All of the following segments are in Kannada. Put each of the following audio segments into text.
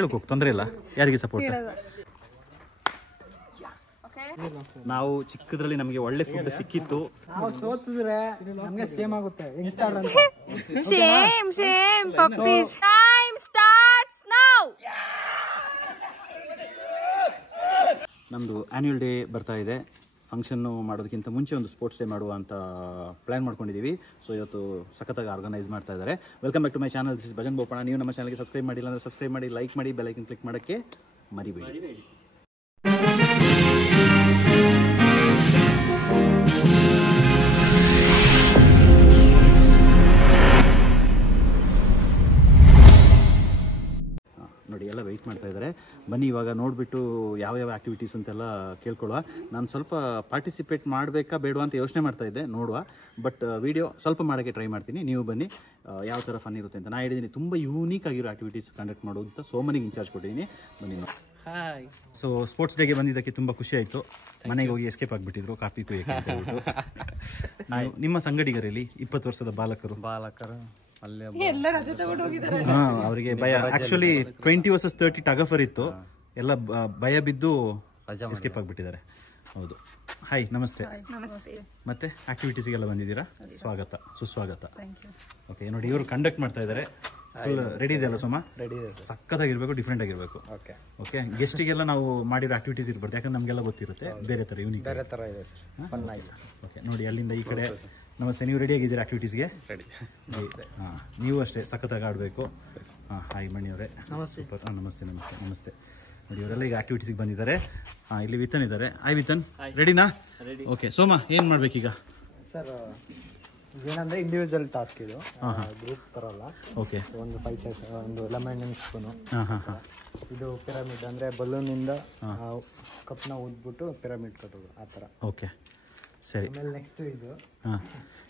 ಹೇಳ್ಕೋಕ್ ತೊಂದರೆ ಇಲ್ಲ. ಯಾರಿಗೆ ಸಪೋರ್ಟ್? ನಾವು ಚಿಕ್ಕದ್ರಲ್ಲಿ ನಮಗೆ ಒಳ್ಳೆ ಫುಡ್ ಸಿಕ್ಕಿತ್ತು. ನಾವು ಸೋತಿದ್ರೆ ನಮಗೆ ಸೇಮ್ ಆಗುತ್ತೆ. ಯಂಗ್ಸ್ಟರ್ ಅಂತ same puppies. Time starts now. ನಮ್ಮದು ಆ್ಯನ್ಯುವಲ್ ಡೇ ಬರ್ತಾ ಇದೆ. ಫಂಕ್ಷನ್ನು ಮಾಡೋದಕ್ಕಿಂತ ಮುಂಚೆ ಒಂದು ಸ್ಪೋರ್ಟ್ಸ್ ಡೇ ಮಾಡುವ ಅಂತ ಪ್ಲ್ಯಾನ್ ಮಾಡ್ಕೊಂಡಿದ್ದೀವಿ. ಸೊ ಇವತ್ತು ಸಖತ್ತಾಗಿ ಆರ್ಗನೈಸ್ ಮಾಡ್ತಾ ಇದ್ದಾರೆ. Welcome back to my channel. This is Bhajan Bopanna. ನೀವು ನಮ್ಮ ಚಾನಲ್ಗೆ ಸಬ್ಸ್ಕ್ರೈಬ್ ಮಾಡಿಲ್ಲ ಅಂದರೆ ಸಬ್ಸ್ಕ್ರೈಬ್ ಮಾಡಿ, ಲೈಕ್ ಮಾಡಿ, ಬೆಲ್ ಐಕನ್ ಕ್ಲಿಕ್ ಮಾಡೋಕ್ಕೆ ಮರಿಬೇಡಿ. ನೋಡಿ ಎಲ್ಲ ವೆಯ್ಟ್ ಮಾಡ್ತಾ ಇದ್ದಾರೆ. ಬನ್ನಿ ಇವಾಗ ನೋಡಿಬಿಟ್ಟು ಯಾವ್ಯಾವ ಆ್ಯಕ್ಟಿವಿಟೀಸ್ ಅಂತೆಲ್ಲ ಕೇಳ್ಕೊಳ್ಳುವ. ನಾನು ಸ್ವಲ್ಪ ಪಾರ್ಟಿಸಿಪೇಟ್ ಮಾಡಬೇಕಾ ಬೇಡವಾ ಅಂತ ಯೋಚನೆ ಮಾಡ್ತಾ ಇದ್ದೆ, ನೋಡುವ. ಬಟ್ ವಿಡಿಯೋ ಸ್ವಲ್ಪ ಮಾಡೋಕ್ಕೆ ಟ್ರೈ ಮಾಡ್ತೀನಿ. ನೀವು ಬನ್ನಿ ಯಾವ ಥರ ಫನ್ ಇರುತ್ತೆ ಅಂತ. ನಾನು ಹೇಳಿದ್ದೀನಿ ತುಂಬ ಯೂನೀಕ್ ಆಗಿರೋ ಆ್ಯಕ್ಟಿವಿಟೀಸ್ ಕಂಡಕ್ಟ್ ಮಾಡೋದು ಅಂತ ಸೋಮನಿಗೆ ಇನ್ಚಾರ್ಜ್ ಕೊಟ್ಟಿದ್ದೀನಿ. ಬನ್ನಿ ನೋಡಿ. ಸೊ ಸ್ಪೋರ್ಟ್ಸ್ ಡೇಗೆ ಬಂದಿದ್ದಕ್ಕೆ ತುಂಬ ಖುಷಿ ಆಯಿತು. ಮನೆಗೆ ಹೋಗಿ ಎಸ್ಕೇಪ್ ಆಗಿಬಿಟ್ಟಿದ್ರು ಕಾಫಿ ಕುಯ್ಯಕ್ಕೆ ಅಂತ ಹೇಳ್ಬಿಟ್ಟು. ನಿಮ್ಮ ಸಂಗಡಿಗರಲ್ಲಿ 20 ವರ್ಷದ ಬಾಲಕರು ಅವರಿಗೆ ಭಯ. ಆಕ್ಚುಲಿ 20 ವರ್ಸಸ್ 30 ಟಗಫರ್ ಇತ್ತು. ಎಲ್ಲ ಭಯ ಬಿದ್ದು ಎಸ್ಕೇಪ್ ಆಗಿಬಿಟ್ಟಿದ್ದಾರೆ. ಹೌದು. ಹಾಯ್, ನಮಸ್ತೆ. ಮತ್ತೆ ಆಕ್ಟಿವಿಟೀಸ್ಗೆಲ್ಲ ಬಂದಿದ್ದೀರಾ? ಸ್ವಾಗತ, ಸುಸ್ವಾಗತ. ಓಕೆ, ನೋಡಿ ಇವರು ಕಂಡಕ್ಟ್ ಮಾಡ್ತಾ ಇದ್ದಾರೆ. ರೆಡಿ ಇದೆಯಲ್ಲ ಸೋಮ? ಸಕ್ಕತ್ತಾಗಿರ್ಬೇಕು, ಡಿಫ್ರೆಂಟ್ ಆಗಿರ್ಬೇಕು. ಓಕೆ, ಗೆಸ್ಟಿಗೆಲ್ಲ ನಾವು ಮಾಡಿರೋ ಆಕ್ಟಿವಿಟೀಸ್ ಇರ್ಬಾರ್ದು, ಯಾಕಂದ್ರೆ ನಮಗೆಲ್ಲ ಗೊತ್ತಿರುತ್ತೆ. ಬೇರೆ ಥರ ಯೂನಿಕ್. ಓಕೆ, ನೋಡಿ ಅಲ್ಲಿಂದ ಈ ಕಡೆ. ನಮಸ್ತೆ, ನೀವು ರೆಡಿ ಆಗಿದ್ದೀರಾ ಆಕ್ಟಿವಿಟೀಸ್ಗೆ? ಹಾಂ, ನೀವು ಅಷ್ಟೇ ಸಖತ್ತಾಗಿ ಆಡಬೇಕು. ಹಾಂ, ಹಾಯ್ ಮಣಿಯವರೇ. ಸೂಪರ್. ಹಾಂ, ನಮಸ್ತೆ ನಮಸ್ತೆ ನಮಸ್ತೆ. ನೋಡಿ ಇವರೆಲ್ಲ ಈಗ ಆಕ್ಟಿವಿಟೀಸ್ಗೆ ಬಂದಿದ್ದಾರೆ. ಹಾಂ, ಇಲ್ಲಿ ವಿತನ್ ಇದ್ದಾರೆ. ಹಾಯ್ ವಿತನ್, ರೆಡಿನಾ? ಓಕೆ, ಸೋಮ ಏನು ಮಾಡ್ಬೇಕೀಗ? ಸರ್ ಏನಂದ್ರೆ ಇಂಡಿವಿಜುವಲ್ ಟಾಸ್ಕ್ ಇದು, ಗ್ರೂಪ್ ತರಲ್ಲ. ಓಕೆ, ಒಂದು 5 ಸೆಕ್ಷನ್, ಒಂದು ಲೆಮನ್ ಸ್ಪೂನು. ಇದು ಪಿರಮಿಡ್ ಅಂದರೆ ಬಲೂನಿಂದ ಕಪ್ನ ಊದ್ಬಿಟ್ಟು ಪಿರಮಿಡ್ ಕಟ್ಟೋದು, ಆ ಥರ. ಓಕೆ, ಸರಿ. ಆಮೇಲೆ ನೆಕ್ಸ್ಟ್ ಇದು. ಹಾಂ,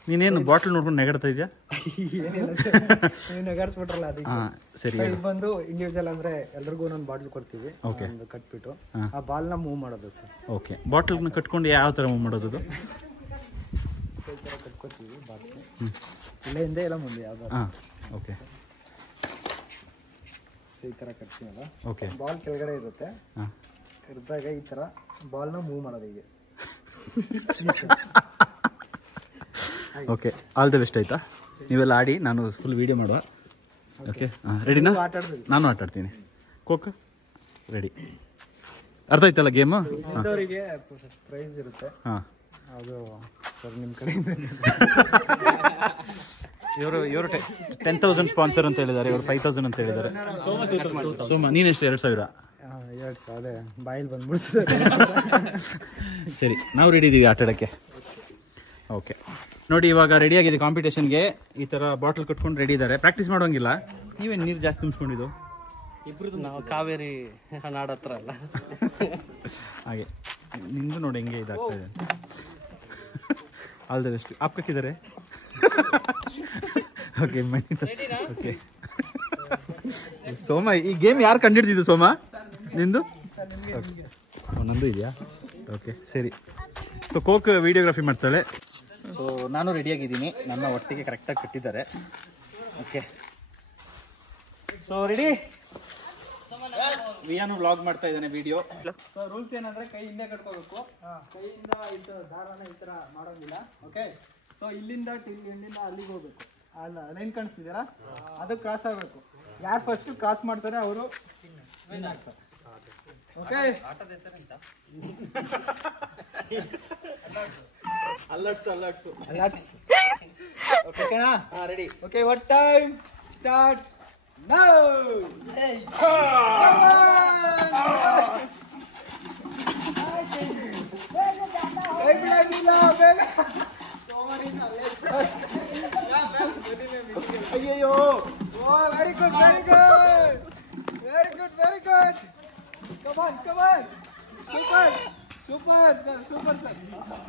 ನೀನೇನು ಬಾಟ್ಲ್ ನೋಡ್ಕೊಂಡು ನೆಗಡ್ತಾ ಇದೆಯಾ? ಏನಿಲ್ಲ, ನೀವು ನೆಗಾಡ್ಸ್ಬಿಟ್ರಲ್ಲ ಅದಕ್ಕೆ. ಹಾಂ, ಸರಿ. ಇದು ಬಂದು ಇಂಡಿವಿಜುವಲ್ ಅಂದರೆ ಎಲ್ರಿಗೂ ಒಂದೊಂದು ಬಾಟ್ಲ್ ಕೊಡ್ತೀವಿ. ಒಂದು ಕಟ್ಬಿಟ್ಟು ಆ ಬಾಲ್ನ ಮೂವ್ ಮಾಡೋದು ಸರ್. ಓಕೆ, ಬಾಟ್ಲ್ನ ಕಟ್ಕೊಂಡು ಯಾವ ಥರ ಮೂವ್ ಮಾಡೋದು? ಈ ಥರ ಕಟ್ಕೋತೀವಿ ಬಾಟ್ಲು. ಇಲ್ಲ ಹಿಂದೆ ಇಲ್ಲ ಮುಂದೆ ಯಾವ್ದಾದ್ರು. ಹಾಂ, ಓಕೆ. ಸೊ ಈ ಥರ ಕಟ್ತೀವಲ್ಲ. ಓಕೆ, ಬಾಲ್ ಕೆಳಗಡೆ ಇರುತ್ತೆ. ಹಾಂ, ಇದ್ದಾಗ ಈ ಥರ ಬಾಲ್ನ ಮೂವ್ ಮಾಡೋದು ಹೀಗೆ. Okay, all the best. ಆಯಿತಾ? ನೀವೆಲ್ಲ ಆಡಿ, ನಾನು ಫುಲ್ ವೀಡಿಯೋ ಮಾಡುವ. ಓಕೆ, ಹಾಂ, ರೆಡಿನಾ? ನಾನು ಆಟ ಆಡ್ತೀನಿ. Coke ready? ಅರ್ಥ ಆಯ್ತಲ್ಲ ಗೇಮು? ಇಂದವರಿಗೆ ಪ್ರೈಸ್ ಇರುತ್ತೆ. ಹಾಂ, ಅದು ಸರ್ ನಿಮ್ಮ ಕಡೆಯಿಂದ. ಇವರು 10,000 ಸ್ಪಾನ್ಸರ್ ಅಂತ ಹೇಳಿದ್ದಾರೆ, ಇವರು 5,000 ಅಂತ ಹೇಳಿದ್ದಾರೆ. ಸೋಮ ನೀನೆಷ್ಟು? 2,000. 2,000 ಅದೇ ಬಾಯಿಲ್ ಬಂದ್ಬಿಡ್ತದೆ. ಸರಿ, ನಾವು ರೆಡಿ ಇದ್ದೀವಿ ಆಟ ಆಡೋಕ್ಕೆ. ಓಕೆ, ನೋಡಿ ಇವಾಗ ರೆಡಿ ಆಗಿದೆ ಕಾಂಪಿಟೇಷನ್ಗೆ. ಈ ಥರ ಬಾಟಲ್ ಕಟ್ಕೊಂಡು ರೆಡಿ ಇದ್ದಾರೆ. ಪ್ರಾಕ್ಟೀಸ್ ಮಾಡೋಂಗಿಲ್ಲ. ನೀವೇನು ನೀರು ಜಾಸ್ತಿ ತುಂಬಿಸ್ಕೊಂಡಿದ್ದು? ಇಬ್ರು ನಾವು ಕಾವೇರಿ ನಾಡ ಹತ್ರ ಅಲ್ಲ ಹಾಗೆ. ನಿಂದು ನೋಡಿ ಹೆಂಗೆ ಇದಾಗ್ತಾ ಇದೆ. All the best. ಹಾಕಿದ್ದಾರೆ. Okay, okay. ಸೋಮ, ಈ ಗೇಮ್ ಯಾರು ಕಂಡಿಡ್ದಿದ್ದು? ಸೋಮ ನಿಂದು? ನಂದು ಇದೆಯಾ? ಓಕೆ, ಸರಿ. ಸೊ ಕೋಕ್ ವಿಡಿಯೋಗ್ರಫಿ ಮಾಡ್ತಾಳೆ. ಸೊ ನಾನು ರೆಡಿಯಾಗಿದ್ದೀನಿ, ನನ್ನ ಒಟ್ಟಿಗೆ ಕರೆಕ್ಟಾಗಿ ಕಟ್ಟಿದ್ದಾರೆ. Okay, so ready. ವಿಯಾನು ವ್ಲಾಗ್ ಮಾಡ್ತಾ ಇದ್ದಾನೆ ವಿಡಿಯೋ. ಸೊ ರೂಲ್ಸ್ ಏನಂದ್ರೆ ಕೈ ಹಿಂದೆ ಕಟ್ಕೋಬೇಕು. ಕೈಯಿಂದ ಇದು ದಾರನ ಈ ಥರ ಮಾಡೋಂಗಿಲ್ಲ. ಓಕೆ, ಸೊ ಇಲ್ಲಿಂದ ಅಲ್ಲಿಗೆ ಹೋಗ್ಬೇಕು. ಅಲ್ಲ, ಲೈನ್ ಕಾಣಿಸ್ತಿದ್ದೀರಾ? ಅದು ಕ್ರಾಸ್ ಆಗಬೇಕು. ಯಾರು ಫಸ್ಟ್ ಕ್ರಾಸ್ ಮಾಡ್ತಾರೆ ಅವರು ವಿನ್ ಆಗ್ತಾರೆ. Okay, alerts. ಓಕೆನಾ? ಹಾಂ, ready. Okay, what time start now. ಅಯ್ಯೋ, very good. Come on. Super sir.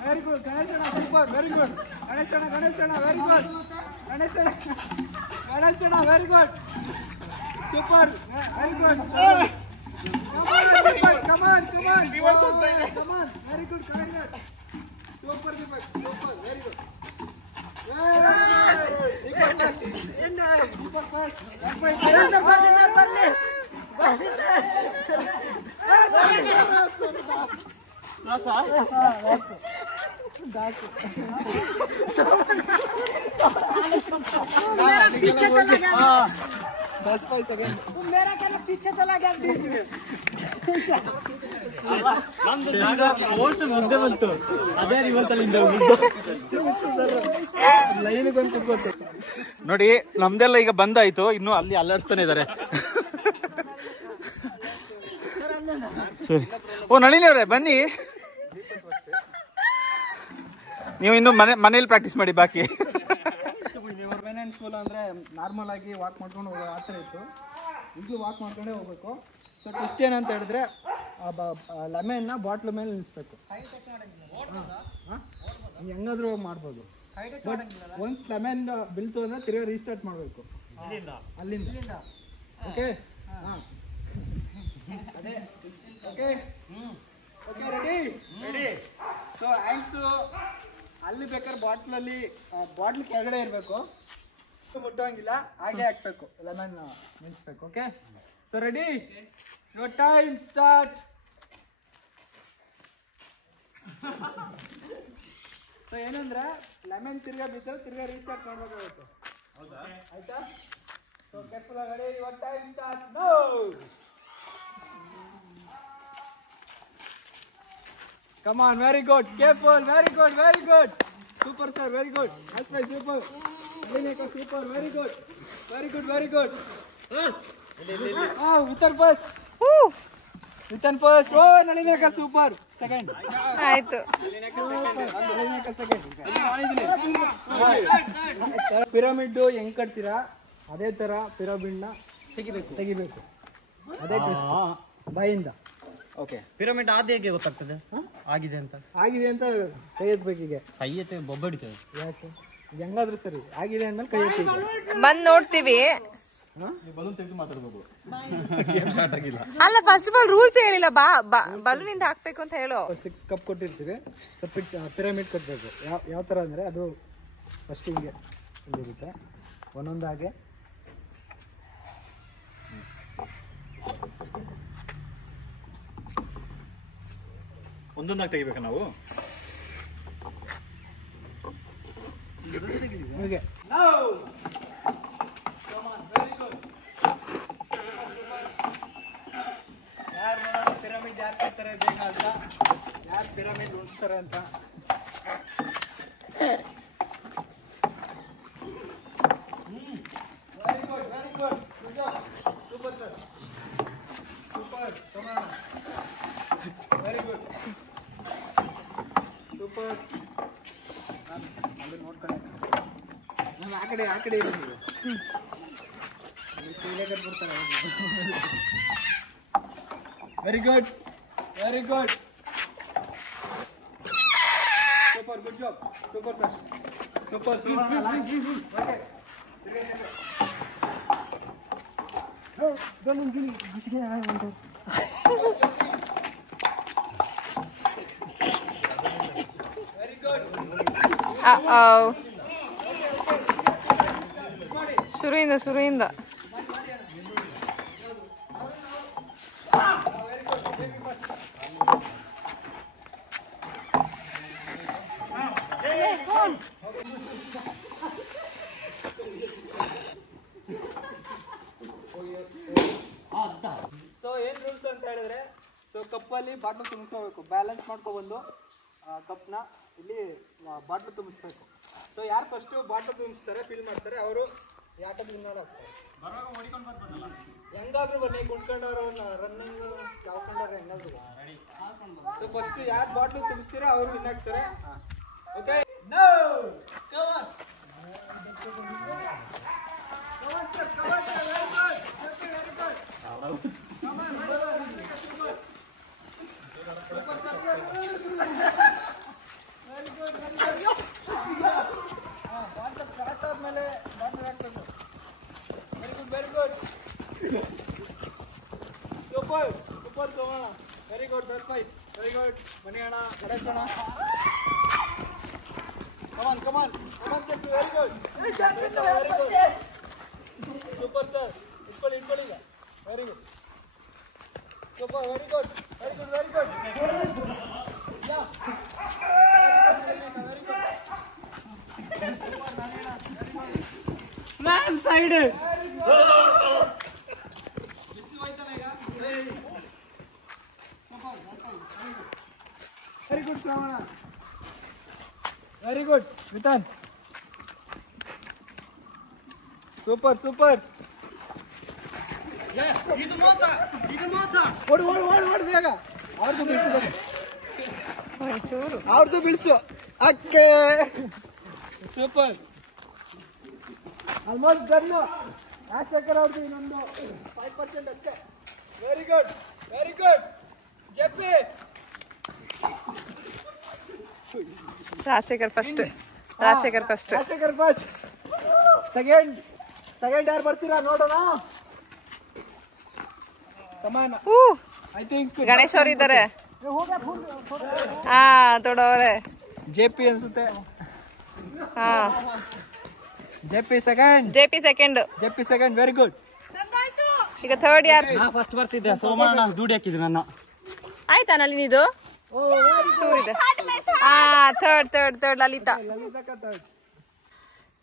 Very good. Ganeshana, super. Very good. Ganeshana, very good. Ganeshana, very good. Super. Very good. Come on. Very good. Super. Very good. Super pass. ಮುಂದೆ ಬಂತು ಅದೇ ರಿವರ್ಸ್ ಅಲ್ಲಿ ಲೈನ್ ಬಂತು ಗೊತ್ತು ನೋಡಿ ನಮ್ದೆಲ್ಲ ಈಗ ಬಂದಾಯ್ತು, ಇನ್ನು ಅಲ್ಲಿ ಅಲ್ಲಾಡ್ಸ್ತಾನೆ ಇದಾರೆ. ಸರಿ, ಓ ನಳಿನಿ ಅವರೇ ಬನ್ನಿ, ನೀವು ಇನ್ನು ಮನೇಲಿ ಪ್ರಾಕ್ಟೀಸ್ ಮಾಡಿ ಬಾಕಿ. ಫೈನಾನ್ಸ್ ಫುಲ್ ಅಂದರೆ ನಾರ್ಮಲ್ ಆಗಿ ವಾಕ್ ಮಾಡ್ಕೊಂಡು ಹೋಗೋ ಆ ಥರ ಇತ್ತು. ಈಗಲೂ ವಾಕ್ ಮಾಡ್ಕೊಂಡೇ ಹೋಗ್ಬೇಕು. ಸೊ ಟೆಸ್ಟ್ ಏನಂತ ಹೇಳಿದ್ರೆ ಲೆಮನ್ನ ಬಾಟ್ಲ್ ಮೇಲೆ ನಿಲ್ಲಿಸ್ಬೇಕು. ಹೆಂಗಾದ್ರೂ ಮಾಡ್ಬೋದು. ಬಟ್ ಒನ್ಸ್ ಲೆಮನ್ ಬೀಳ್ತು ಅಂದರೆ ತಿರ್ಗಾ ರೀಸ್ಟಾರ್ಟ್ ಮಾಡಬೇಕು ಅಲ್ಲಿಂದ. ಓಕೆ ಹಾಂ ಅದೇ okay okay ready. So hands ಅಲ್ಲಿ ಬೇಕಾದ್ರೆ ಬಾಟ್ಲ್ ಕೆಳಗಡೆ ಇರಬೇಕು, ಮುಟ್ಟೋಂಗಿಲ್ಲ, ಹಾಗೆ ಹಾಕ್ಬೇಕು, ಲೆಮನ್ ನಿಲ್ಲಿಸ್ಬೇಕು. Okay so ready, your time start. So ಏನಂದ್ರೆ ಲೆಮನ್ ತಿರ್ಗಾ ಬಿದ್ದರೆ ತಿರ್ಗಾ ರೀಸ್ಟಾರ್ಟ್ ಮಾಡಬೇಕಾಗುತ್ತೆ. ಆಯ್ತಾ? ಸೊ ಕೇರ್ಫುಲ್ ಆಗಿ ready, your time start now. Come on, very good, careful, very good, very good. Super sir, very good. That's my super. Nalineka super, very good. Very good, very good. Uttar first. Uttar first. Oh, Nalineka super. Second. ಆಯ್ತು. Nalineka second. ಪಿರಮಿಡ್ ಹೆಂಗ್ ಕಟ್ತೀರಾ ಅದೇ ತರ ಪಿರಮಿಡ್ ನ ತೆಗಿಬೇಕು. ಅದೇ ಟೆಸ್ಟ್ ಬಾಯಿಂದ. ಓಕೆ, ಪಿರಮಿಡ್ ಆದ ಹೇಗೆ ಗೊತ್ತಾಗ್ತದೆ ಆಗಿದೆ ಅಂತ ಕೈ ಎತ್ತಬೇಕು. ಈಗ ಕೈ ಎತ್ತೆ ಬೊಬ್ಬಡಿತದೆ. ಯಾಕೆ ಹೆಂಗಾದ್ರೂ ಸರಿ ಆಗಿದೆ ಅಂದ್ಮೇಲೆ ಕೈ ಎತ್ತಿ ಬಂದ್ ನೋಡ್ತೀವಿ. ಅಲ್ಲ ಫಸ್ಟ್ ಆಫ್ ಆಲ್ ರೂಲ್ಸ್ ಹೇಳಿಲ್ಲ, ಬಲೂನ್ ಇಂದ ಹಾಕ್ಬೇಕು ಅಂತ ಹೇಳೋ. 6 ಕಪ್ ಕೊಟ್ಟಿರ್ತೀವಿ. ಪಿರಮಿಡ್ ಕಟ್ಟಬೇಕು. ಯಾವ ಥರ ಅಂದರೆ ಅದು ಫಸ್ಟ್ ಹಿಂಗೆ ಇರುತ್ತೆ, ಒಂದೊಂದಾಗೆ ಒಂದೊಂದಾಗಿ ತೆಗಿಬೇಕಾ ನಾವು? ಹೀಗೆ. ಯಾರು ನೋಡೋಣ ಪಿರಮಿಡ್ ಯಾರು ಕಟ್ತಾರೆ ಬೇಗ ಅಂತ, ಯಾರು ಪಿರಮಿಡ್ ಉಳಿಸ್ತಾರೆ ಅಂತ. Very good, very good, good job, super sir, super, come on, very good, super. ನೋಡ್ಕೊಂಡೆ ನಾನು ಆ ಕಡೆ ಇರೋದು ಕಟ್ಬಿಡ್ತಾರೆ. Very good, very good, super, good job, super sir, super super. ಶುರುವಿಂದ ಸೊ ಏನ್ ರೂಲ್ಸ್ ಅಂತ ಹೇಳಿದ್ರೆ, ಸೊ ಕಪ್ಪಲ್ಲಿ ಬಾಟ್ಲು ತುಂಬಿಸ್ಕೋಬೇಕು. ಬ್ಯಾಲೆನ್ಸ್ ಮಾಡ್ಕೊಬಂದು ಕಪ್ನ ಇಲ್ಲಿ ಬಾಟ್ಲು ತುಂಬಿಸ್ಬೇಕು. ಸೊ ಯಾರು ಫಸ್ಟು ಬಾಟ್ಲು ತುಂಬಿಸ್ತಾರೆ, ಫಿಲ್ ಮಾಡ್ತಾರೆ, ಅವರು ಈ ಆಟದ ವಿನ್ನರ್ ಆಗ್ತಾರೆ. ಹೆಂಗಾದ್ರೂ ಬನ್ನಿ, ಕುಂತ್ಕೊಂಡವ್ರು ರನ್ನಿಂಗ್ ಯಾವ್ಕೊಂಡವ್ರು ಹೆಂಗಾದ್ರು. ಸೊ ಫಸ್ಟ್ ಯಾರು ಬಾಟ್ಲು ತುಂಬಿಸ್ತೀರಾ ಅವರು ವಿನ್ ಆಗ್ತಾರೆ. Okay, no come on, sir, come on sir, very good, okay, very good, come on, super sir, very good, very good. Bottle cross ಆದ್ಮೇಲೆ ಬಾಟ್ಲು ಹಾಕ್ಬೇಕು. Very good, very good, super super, ಸೋಮಣ್ಣ, very good, that's fine, very good. ಬನ್ನಿ ಅಣ್ಣ, ಗಣೇಶಣ್ಣ, come on come on come on, check, very good, very good, super sir. ಇಟ್ಕೊಳ್ಳಿ ಈಗ, very good, Super, very good. Very good, very good. Yeah. Man side. Very good, Shravana. Very good, Vitan. Super, super. ಓಡು ಬೇಗ ಅವ್ರದ್ದು ಬಿಡಿಸಬೇಕು ಅವ್ರದ್ದು ಬಿಡಿಸು ಅಕ್ಕೆ ಸೂಪರ್ ಆಲ್ಮೋಸ್ಟ್ ಡನ್ನು ರಾಜಶೇಖರ್ ಅವ್ರದ್ದು ಇನ್ನೊಂದು 5% ಅಷ್ಟೇ very good JP Rajashekhar first second ಯಾರು ಬರ್ತೀರಾ ನೋಡೋಣ ಕಮಾನ್ ಐ ಥಿಂಕ್ ಗಣೇಶ್ ಅವ್ರು ಇದ್ದಾರೆ ದೊಡ್ಡವರೇ ಜೆಪಿ ಅನ್ಸುತ್ತೆ ಹಾ ಜೆಪಿ ಸೆಕೆಂಡ್ ವೆರಿ ಗುಡ್ ಈಗ ಥರ್ಡ್ ಯಾರು ಫಸ್ಟ್ ಬರ್ತಿದ್ದೆ ಸೋಮಣ್ಣ ದುಡ್ಡು ಹಾಕಿದ್ದೆ ನಾನು ಆಯ್ತಾ ನಳಿನಿದು ಚೂರಿದೆ ಥರ್ಡ್ ಲಲಿತಾ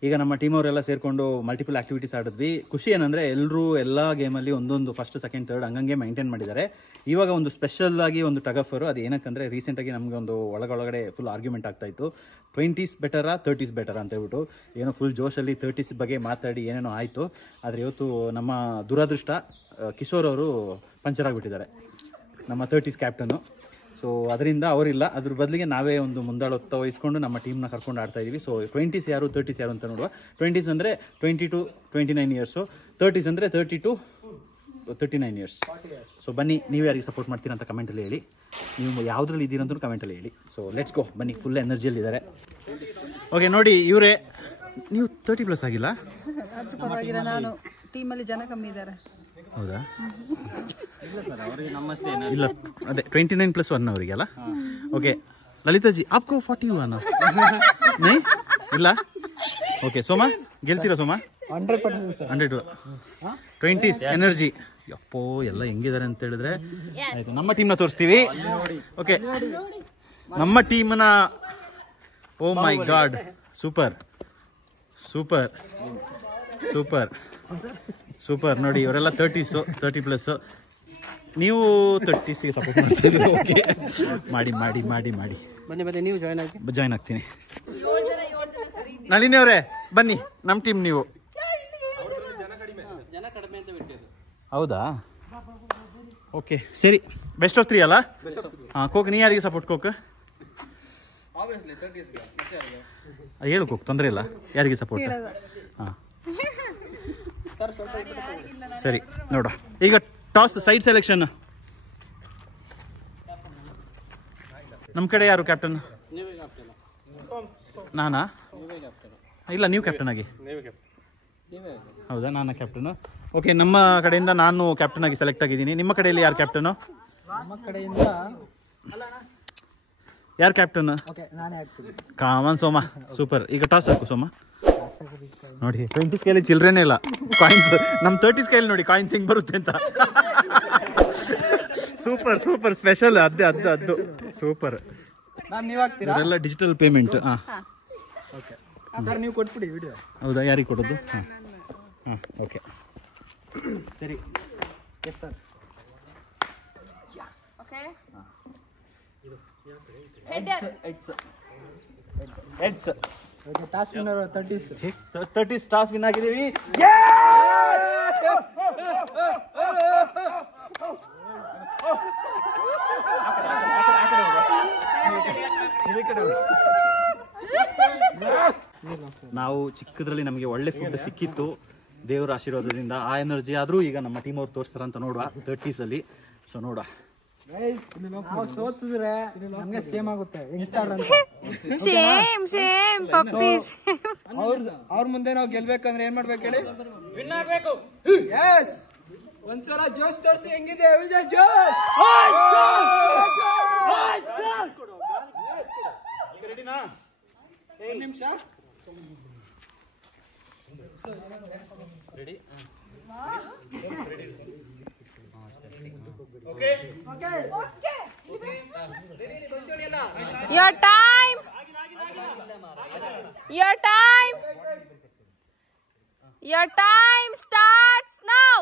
ಈಗ ನಮ್ಮ ಟೀಮ್ ಅವರೆಲ್ಲ ಸೇರಿಕೊಂಡು ಮಲ್ಟಿಪಲ್ ಆಕ್ಟಿವಿಟೀಸ್ ಆಡಿದ್ವಿ. ಖುಷಿ ಏನಂದರೆ ಎಲ್ಲರೂ ಎಲ್ಲ ಗೇಮಲ್ಲಿ ಒಂದೊಂದು ಫಸ್ಟ್ ಸೆಕೆಂಡ್ ಥರ್ಡ್ ಹಂಗಂಗೆ ಮೈಂಟೈನ್ ಮಾಡಿದ್ದಾರೆ. ಇವಾಗ ಒಂದು ಸ್ಪೆಷಲ್ ಆಗಿ ಒಂದು ಟಗಫರು, ಅದು ಏನಕ್ಕಂದರೆ ರೀಸೆಂಟಾಗಿ ನಮಗೆ ಒಂದು ಒಳಗಡೆ ಫುಲ್ ಆರ್ಗ್ಯುಮೆಂಟ್ ಆಗ್ತಾಯಿತ್ತು, 20s ಬೆಟರಾ 30s ಬೆಟರಾ ಅಂತ ಹೇಳ್ಬಿಟ್ಟು. ಏನೋ ಫುಲ್ ಜೋಶಲ್ಲಿ 30s ಬಗ್ಗೆ ಮಾತಾಡಿ ಏನೇನೋ ಆಯಿತು. ಆದರೆ ಇವತ್ತು ನಮ್ಮ ದುರದೃಷ್ಟ ಕಿಶೋರ್ ಅವರು ಪಂಚರ್ ಆಗಿಬಿಟ್ಟಿದ್ದಾರೆ, ನಮ್ಮ 30s ಕ್ಯಾಪ್ಟನು. ಸೊ ಅದರಿಂದ ಅವರಿಲ್ಲ, ಅದ್ರ ಬದಲಿಗೆ ನಾವೇ ಒಂದು ಮುಂದಾಳತ್ವ ವಹಿಸ್ಕೊಂಡು ನಮ್ಮ ಟೀಮ್ನ ಕರ್ಕೊಂಡು ಆಡ್ತಾ ಇದ್ದೀವಿ. ಸೊ 20s ಯಾರು 30s ಯಾರು ಅಂತ ನೋಡುವ. 20s ಅಂದರೆ 20 to 29 ಇಯರ್ಸು, 30s ಅಂದರೆ 30 to 39 ಇಯರ್ಸ್. ಸೊ ಬನ್ನಿ, ನೀವು ಯಾರಿಗೆ ಸಪೋರ್ಟ್ ಮಾಡ್ತೀರಾ ಅಂತ ಕಮೆಂಟಲ್ಲಿ ಹೇಳಿ, ನೀವು ಯಾವುದ್ರಲ್ಲಿ ಇದ್ದೀರಂತ ಕಮೆಂಟಲ್ಲಿ ಹೇಳಿ. ಸೊ ಲೆಟ್ಸ್ ಗೋ, ಬನ್ನಿ, ಫುಲ್ ಎನರ್ಜಿಯಲ್ಲಿದ್ದಾರೆ. ಓಕೆ ನೋಡಿ, ಇವರೇ. ನೀವು 30+ ಆಗಿಲ್ಲ? ನಾನು ಟೀಮಲ್ಲಿ ಜನ ಕಮ್ಮಿ ಇದ್ದಾರೆ. ಹೌದಾ? ಇಲ್ಲ, ಅದೇ 29+1 ಅವರಿಗೆಲ್ಲ. ಓಕೆ ಲಲಿತಾಜಿ, ಆಪ್ಕೋ 40 ಹುआ ना? नहीं ಇಲ್ಲ. ಓಕೆ ಸೋಮಾ, ಗೆಲ್ತೀರಾ ಸೋಮಾ? 100%. 20s energy. ಯಪ್ಪೋ, ಎಲ್ಲ ಹೆಂಗಿದ್ದಾರೆ ಅಂತ ಹೇಳಿದ್ರೆ ಆಯ್ತು. ನಮ್ಮ ಟೀಮ್ನ ತೋರಿಸ್ತೀವಿ. ಓಕೆ, ನಮ್ಮ ಟೀಮ್ನ. Oh my god, super super super super. ನೋಡಿ, ಇವರೆಲ್ಲ 30+. ನೀವು 30ಸ್ಗೆ ಸಪೋರ್ಟ್ ಮಾಡ್ತೀರಿ. ಓಕೆ, ಮಾಡಿ ಮಾಡಿ ಮಾಡಿ ಮಾಡಿ. ಬನ್ನಿ ನೀವು ಜಾಯ್ನ್ ಆಗ್ತೀನಿ. ನಳಿನಿ ಅವರೇ ಬನ್ನಿ, ನಮ್ಮ ಟೀಮ್ ನೀವು. ಹೌದಾ? ಓಕೆ ಸರಿ, ಬೆಸ್ಟ್ ಆಫ್ 3 ಅಲ್ಲ? ಹಾಂ, ಕೋಕ್ ನೀ ಯಾರಿಗೆ ಸಪೋರ್ಟ್? ಕೋಕ್ ಹೇಳು, ಕೋಕ್ ತೊಂದರೆ ಇಲ್ಲ. ಯಾರಿಗೆ ಸಪೋರ್ಟ್? ಹಾಂ ಸರಿ, ನೋಡ. ಈಗ ಟಾಸ್ ಸೈಡ್ ಸೆಲೆಕ್ಷನ್. ನಮ್ಮ ಕಡೆ ಯಾರು ಕ್ಯಾಪ್ಟನ್? ನಾನಾ? ಇಲ್ಲ, ನೀವು ಕ್ಯಾಪ್ಟನ್ ಆಗಿ. ಹೌದಾ, ನಾನು ಕ್ಯಾಪ್ಟನು. ಓಕೆ, ನಮ್ಮ ಕಡೆಯಿಂದ ನಾನು ಕ್ಯಾಪ್ಟನ್ ಆಗಿ ಸೆಲೆಕ್ಟ್ ಆಗಿದ್ದೀನಿ. ನಿಮ್ಮ ಕಡೆಯಲ್ಲಿ ಯಾರು ಕ್ಯಾಪ್ಟನು? ನಮ್ಮ ಕಡೆಯಿಂದ ಯಾರು ಕ್ಯಾಪ್ಟನ್? ಕಾಮನ್ ಸೋಮ. ಸೂಪರ್. ಈಗ ಟಾಸ್ ಹಾಕು ಸೋಮ. ನೋಡಿ, 20s ಕೈಲಿ ಚಿಲ್ಡ್ರನೇ ಇಲ್ಲ, ಕಾಯಿನ್ಸ್. ನಮ್ಮ 30s ಕೈಲಿ ನೋಡಿ ಕಾಯಿನ್ಸ್ ಹಿಂಗೆ ಬರುತ್ತೆ ಅಂತ. Super super, special. ಅದ್ದು ಸೂಪರ್. ಇವರೆಲ್ಲ ಡಿಜಿಟಲ್ ಪೇಮೆಂಟ್. ಹಾಂ ಓಕೆ ಸರ್, ನೀವು ಕೊಟ್ಬಿಡಿ ವಿಡಿಯೋ. ಹೌದಾ, ಯಾರಿಗೆ ಕೊಡೋದು? ಹಾಂ ಹಾಂ ಓಕೆ ಸರಿ. Yes sir. Heads. Okay, toss winner 30s toss win ಆಗಿದ್ದೀವಿ. ನಾವು ಚಿಕ್ಕದ್ರಲ್ಲಿ ನಮಗೆ ಒಳ್ಳೆ ಫುಡ್ ಸಿಕ್ಕಿತ್ತು ದೇವರ ಆಶೀರ್ವಾದದಿಂದ. ಆ ಎನರ್ಜಿ ಆದರೂ ಈಗ ನಮ್ಮ ಟೀಮ್ ಅವ್ರು ತೋರಿಸ್ತಾರಂತ ನೋಡುವ 30s ಅಲ್ಲಿ. ಸೊ ನೋಡ, ನಾವು ಸೋತಿದ್ರೆ ನಮಗೆ ಸೇಮ್ ಆಗುತ್ತೆ. ಅವ್ರ ಮುಂದೆ ನಾವು ಗೆಲ್ಬೇಕಂದ್ರೆ ಏನ್ ಮಾಡ್ಬೇಕು ಹೇಳಿ? ವಿನ್ ಆಗ್ಬೇಕು. ಎಸ್, ಒಂದ್ಸಲ ಜೋಶ್ ತೋರಿಸಿ. ಹೆಂಗಿದೆ ವಿಜಯ್ ಜೋಶ್? ರೆಡಿನಾ? ಒಂದು ನಿಮಿಷ. Ready? Your time. Your time. Your time starts now.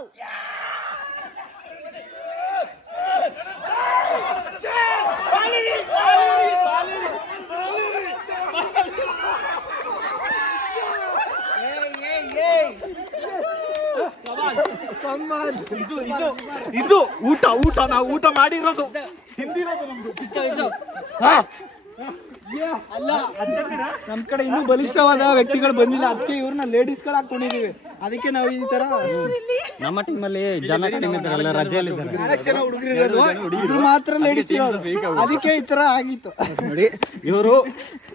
ಇದು ಊಟ ನಾವು ಊಟ ಮಾಡಿರೋದು ಹಿಂದಿರೋದು ನಮ್ದು. ಅಲ್ಲ ನಮ್ ಕಡೆ ಇನ್ನೂ ಬಲಿಷ್ಠವಾದ ವ್ಯಕ್ತಿಗಳು ಬಂದಿಲ್ಲ, ಅದಕ್ಕೆ ಇವ್ರನ್ನ ಲೇಡೀಸ್ಗಳು ಹಾಕೊಂಡಿದೀವಿ. ಅದಕ್ಕೆ ನಾವು ಈ ತರ ನಮ್ಮ ಟೀಮಲ್ಲಿ ಜನ ಕಡಿಮೆ ಇದ್ದಾರಲ್ಲ, ರಜೆಯಲ್ಲಿ ಹುಡುಗರು ಮಾತ್ರ ಲೇಡೀಸ್ ಇರೋದು, ಅದಕ್ಕೆ ಈ ತರ ಆಗಿತ್ತು ನೋಡಿ. ಇವರು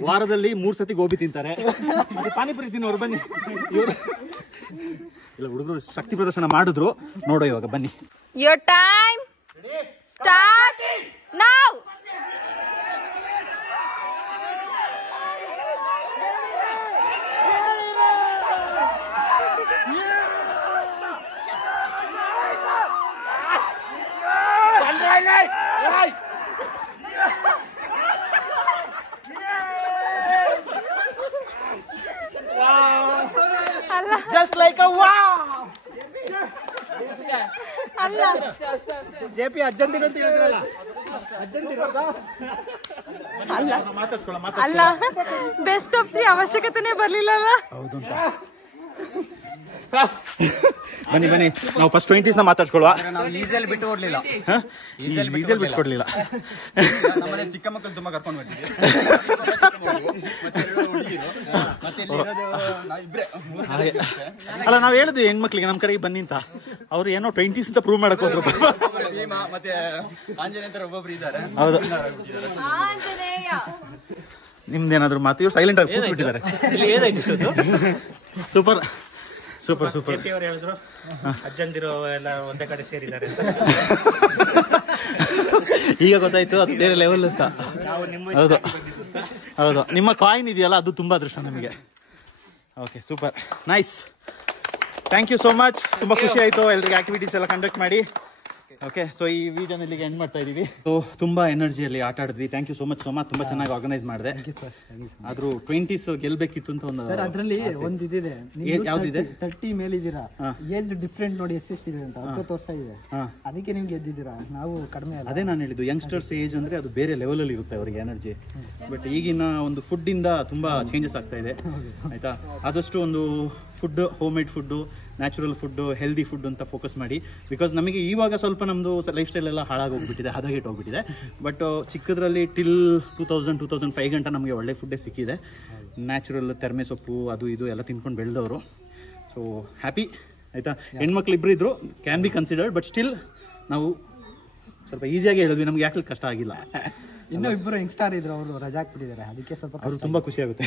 ವಾರದಲ್ಲಿ 3 ಸತಿ ಗೋಬಿ ತಿಂತಾರೆ, ಮತ್ತೆ ಪಾನಿಪುರಿ ತಿನ್ನೋರು. ಬನ್ನಿ, ಇವರು ಇಲ್ಲ ಹುಡುಗರು ಶಕ್ತಿ ಪ್ರದರ್ಶನ ಮಾಡಿದ್ರು, ನೋಡೋ ಇವಾಗ ಬನ್ನಿ. Your time starts now. Just like a wow. ಅಲ್ಲ JP ಅಜ್ಜಂದಿರು ಅಂತ ಹೇಳಿದ್ರಲ್ಲ, ಅಲ್ಲ ಬೆಸ್ಟ್ ಆಫ್ ದಿ ಅವಶ್ಯಕತೆನೇ ಬರ್ಲಿಲ್ಲ. ಬನ್ನಿ ಬನ್ನಿ, ನಾವು ಫಸ್ಟ್ 20s ಮಾತಾಡ್ಸ್ಕೊಳ್ವಾ. ಈಸಲ್ಲಿ ಬಿಟ್ಟು ಓಡ್ಲಿಲ್ಲ, ಈಸಲ್ಲಿ ಬಿಟ್ಕೊಡ್ಲಿಲ್ಲ. ನಮ್ಮನೆ ಚಿಕ್ಕ ಮಕ್ಕಳು ತುಂಬಾ ಕರ್ಕೊಂಡು ಬರ್ತೀವಿ. ಅಲ್ಲ, ನಾವ್ ಹೇಳಿದ್ವಿ ಹೆಣ್ಮಕ್ಳಿಗೆ ನಮ್ ಕಡೆಗೆ ಬನ್ನಿ ಅಂತ, ಅವ್ರು ಏನೋ 20s ಅಂತ ಪ್ರೂವ್ ಮಾಡಕ್ ಹೋದ್ರು. ಮತ್ತೆ ಆಂಜನೇಯ ತರ ಒಬ್ಬೊಬ್ರು ಇದ್ದಾರೆ. ಹೌದು, ಆಂಜನೇಯ ನಿಮ್ದೇನಾದ್ರು ಮಾತು, ಇವ್ರು ಸೈಲೆಂಟ್ ಆಗಿ ಕೂತ್ಬಿಟ್ಟಿದ್ದಾರೆ. Super super super. ಹೇಳಿದ್ರು ಅಜ್ಜಂದಿರು ಎಲ್ಲ ಒಂದೇ ಕಡೆ ಸೇರಿದ್ದಾರೆ. ಈಗ ಗೊತ್ತಾಯ್ತು ಅದು ಬೇರೆ ಲೆವೆಲ್ ಅಂತ. ಹೌದು ಹೌದು, ನಿಮ್ಮ ಕಾಯಿನ್ ಇದೆಯಲ್ಲ ಅದು ತುಂಬಾ ಅದೃಷ್ಟ ನಮಗೆ. Okay, super, nice, thank you so much. ತುಂಬಾ ಖುಷಿ ಆಯ್ತು ಎಲ್ರಿಗೆ ಆಕ್ಟಿವಿಟೀಸ್ ಎಲ್ಲ ಕಂಡಕ್ಟ್ ಮಾಡಿ. ಓಕೆ, ಸೊ ಈ ವಿಡಿಯೋನ ಇಲ್ಲಿಗೆ ಎಂಡ್ ಮಾಡ್ತಾ ಇದೀವಿ. ಸೊ ತುಂಬಾ ಎನರ್ಜಿಯಲ್ಲಿ ಆಟ ಆಡಿದ್ವಿ. Thank you so much Soma, ತುಂಬಾ ಚೆನ್ನಾಗಿ ಆರ್ಗನೈಸ್ ಮಾಡಿದೆ. ಆದ್ರೂ 20s ಗೆಲ್ಬೇಕಿತ್ತು ಅಂತ ಒಂದು ಸರ್, ಅದ್ರಲ್ಲಿ ಒಂದು ಇದಿದೆ. ಯಾವ್ದಿದೆ? 30 ಮೇಲಿದ್ದೀರಾ, ಏಜ್ ಡಿಫ್ರೆಂಟ್ ನೋಡಿ ಎಷ್ಟಿದೆ ಅಂತ, 20 ವರ್ಷ ಇದೆ, ಅದಕ್ಕೆ ನೀವು ಗೆದ್ದಿದ್ದೀರಾ, ನಾವು ಕಡಿಮೆ ಅಲ್ಲ. ಅದೇ ನಾನು ಹೇಳಿದ್ದು, ಯಂಗ್ಸ್ಟರ್ಸ್ ಏಜ್ ಅಂದ್ರೆ ಅದು ಬೇರೆ ಲೆವೆಲ್ ಅಲ್ಲಿ ಇರುತ್ತೆ ಅವರಿಗೆ ಎನರ್ಜಿ. ಬಟ್ ಈಗಿನ ಒಂದು ಫುಡ್ ಇಂದ ತುಂಬಾ ಚೇಂಜಸ್ ಆಗ್ತಾ ಇದೆ, ಆಯ್ತಾ. ಆದಷ್ಟು ಒಂದು food, home made food, natural food, healthy food ಅಂತ ಫೋಕಸ್ ಮಾಡಿ. ಬಿಕಾಸ್ ನಮಗೆ ಇವಾಗ ಸ್ವಲ್ಪ ನಮ್ಮದು ಲೈಫ್ ಸ್ಟೈಲ್ ಎಲ್ಲ ಹಾಳಾಗೋಗ್ಬಿಟ್ಟಿದೆ, ಹದಗೆಟ್ಟು ಹೋಗ್ಬಿಟ್ಟಿದೆ. ಬಟ್ ಚಿಕ್ಕದ್ರಲ್ಲಿ ಟಿಲ್ 2000-2005 ಗಂಟ ನಮಗೆ ಒಳ್ಳೆ ಫುಡ್ಡೇ ಸಿಕ್ಕಿದೆ. ನ್ಯಾಚುರಲ್ ತೆರ್ಮೆ ಸೊಪ್ಪು ಅದು ಇದು ಎಲ್ಲ ತಿನ್ಕೊಂಡು ಬೆಳೆದವರು. ಸೊ ಹ್ಯಾಪಿ, ಆಯಿತಾ. ಹೆಣ್ಮಕ್ಳು ಇಬ್ಬರು ಇದ್ರು, can be considered, but still ನಾವು ಸ್ವಲ್ಪ ಈಸಿಯಾಗಿ ಹೇಳಿದ್ವಿ, ನಮ್ಗೆ ಯಾಕೆ ಕಷ್ಟ ಆಗಿಲ್ಲ. ಇನ್ನೂ ಇಬ್ಬರು ಯಂಗ್ಸ್ಟಾರ್ ಇದ್ರು, ಅವರು ರಜಾ ಹಾಕ್ಬಿಟ್ಟಿದ್ದಾರೆ, ಅದಕ್ಕೆ ಸ್ವಲ್ಪ ಅವರು ತುಂಬ ಖುಷಿ ಆಗುತ್ತೆ.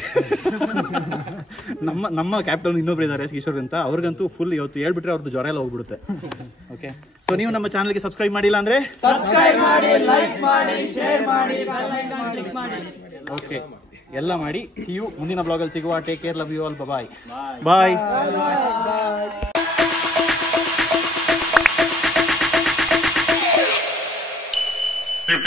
ನಮ್ಮ ಕ್ಯಾಪ್ಟನ್ ಇನ್ನೊಬ್ರು ಇದ್ದಾರೆ ಕಿಶೋರ್ ಅಂತ, ಅವ್ರಿಗಂತೂ ಫುಲ್ ಇವತ್ತು ಹೇಳ್ಬಿಟ್ರೆ ಅವ್ರದ್ದು ಜ್ವರ ಎಲ್ಲ ಹೋಗ್ಬಿಡುತ್ತೆ. ಓಕೆ, ಸೊ ನೀವು ನಮ್ಮ ಚಾನಲ್ಗೆ ಸಬ್ಸ್ಕ್ರೈಬ್ ಮಾಡಿಲ್ಲ ಅಂದ್ರೆ ಸಬ್ಸ್ಕ್ರೈಬ್ ಮಾಡಿ, ಲೈಕ್ ಮಾಡಿ, ಶೇರ್ ಮಾಡಿ, ಕ್ಲಿಕ್ ಮಾಡಿ. ಓಕೆ, ಎಲ್ಲ ಮಾಡಿ. ಸಿ ಯು ಮುಂದಿನ ಬ್ಲಾಗಲ್ಲಿ ಸಿಗುವ. Take care, love you all, bye bye. Thank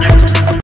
you.